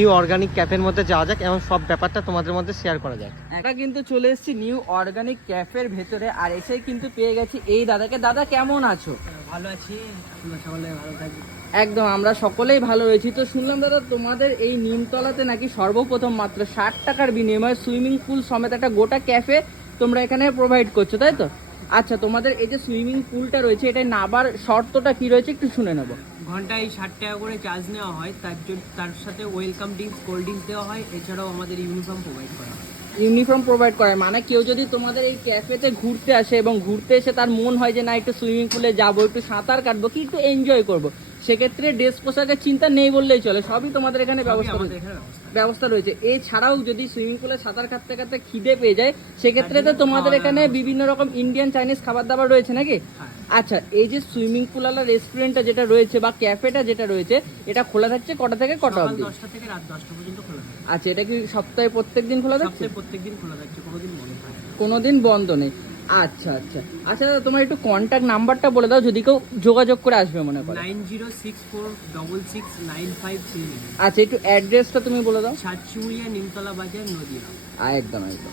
New organic ক্যাফের মধ্যে যাওয়া যাক এবং সব ব্যাপারটা তোমাদের মধ্যে শেয়ার করা যাক। আমরা কিন্তু চলে এসেছি নিউ অর্গানিক ক্যাফের ভেতরে, আর এসে কিন্তু পেয়ে গেছি এই দাদাকে। দাদা কেমন আছো? ভালো আছি, আপনারা সকলে ভালো থাকবেন। একদম, আমরা সকলেই ভালো রয়েছি। তো শুনলাম দাদা তোমাদের এই নিমতলাতে নাকি সর্বপ্রথম মাত্র 60 টাকার বিনিময়ে সুইমিং পুল সমেত একটা গোটা ক্যাফে তোমরা এখানে প্রোভাইড করছো, তাই তো? আচ্ছা, তোমাদের এই যে সুইমিং পুলটা রয়েছে, এটা নাবার শর্তটা কি রয়েছে একটু শুনে নেবো। ঘন্টায় 60 টাকা করে চার্জ নেওয়া হয়, তার সাথে ওয়েলকাম ড্রিঙ্কস, কোল্ড ড্রিঙ্কস দেওয়া হয়, এছাড়াও আমাদের ইউনিফর্ম প্রোভাইড করা হয়। ইউনিফর্ম প্রোভাইড করে, মানে কেউ যদি তোমাদের এই ক্যাফেতে ঘুরতে আসে এবং ঘুরতে এসে তার মন হয় যে না একটু সুইমিং পুলে যাবো, একটু সাঁতার কাটবো, কি একটু এনজয় করবো, সেক্ষেত্রে ড্রেস পোশাকের চিন্তা নেই বললেই চলে, সবই তোমাদের এখানে ব্যবস্থা রয়েছে। এছাড়াও যদি সুইমিং পুলে সাঁতার কাটতে কাটতে খিদে পেয়ে যায়, সেক্ষেত্রে তো তোমাদের এখানে বিভিন্ন রকম ইন্ডিয়ান চাইনিজ খাবার দাবার রয়েছে নাকি? আচ্ছা, এই যে সুইমিং পুল আলা রেস্টুরেন্টটা যেটা রয়েছে বা ক্যাফেটা যেটা রয়েছে, এটা খোলা থাকছে কটা থেকে কটা অবধি? 10টা থেকে রাত 10টা পর্যন্ত খোলা থাকে। আচ্ছা, এটা কি সপ্তাহে প্রত্যেক দিন খোলা থাকছে? সপ্তাহে প্রত্যেকদিন খোলা থাকছে, কোনোদিন বন্ধ থাকে না। কোনোদিন বন্ধ নেই। আচ্ছা আচ্ছা আচ্ছা দাদা, তোমার একটু কন্ট্যাক্ট নাম্বারটা বলে দাও যদি কেউ যোগাযোগ করে আসবে মনে করে। 9064669539। আচ্ছা, একটু অ্যাড্রেসটা তুমি বলে দাও। সাতচুরিয়া নিমতলা বাজার, নদিয়া। একদম একদম।